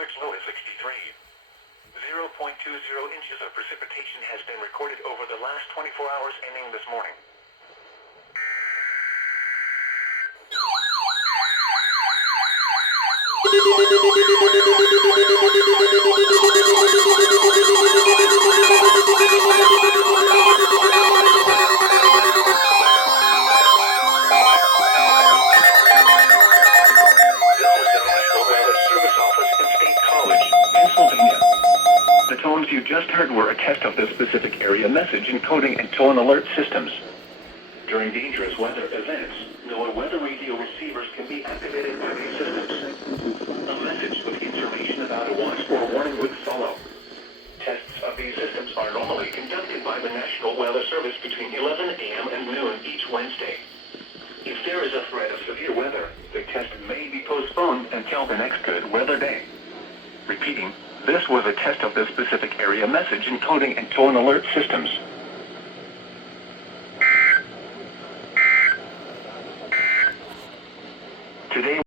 average low is 63. 0.20 inches of precipitation has been recorded over the last 24 hours ending this morning. The tones you just heard were a test of the specific area message encoding and tone alert systems. During dangerous weather events, NOAA weather radio receivers can be activated by these systems. A message with information about a watch or warning would follow. Tests of these systems are normally conducted by the National Weather Service between 11 a.m. and noon each Wednesday. If there is a threat of severe weather, the test may be postponed until the next good weather day. Repeating, this was a test of the specific area message encoding and tone alert systems. Today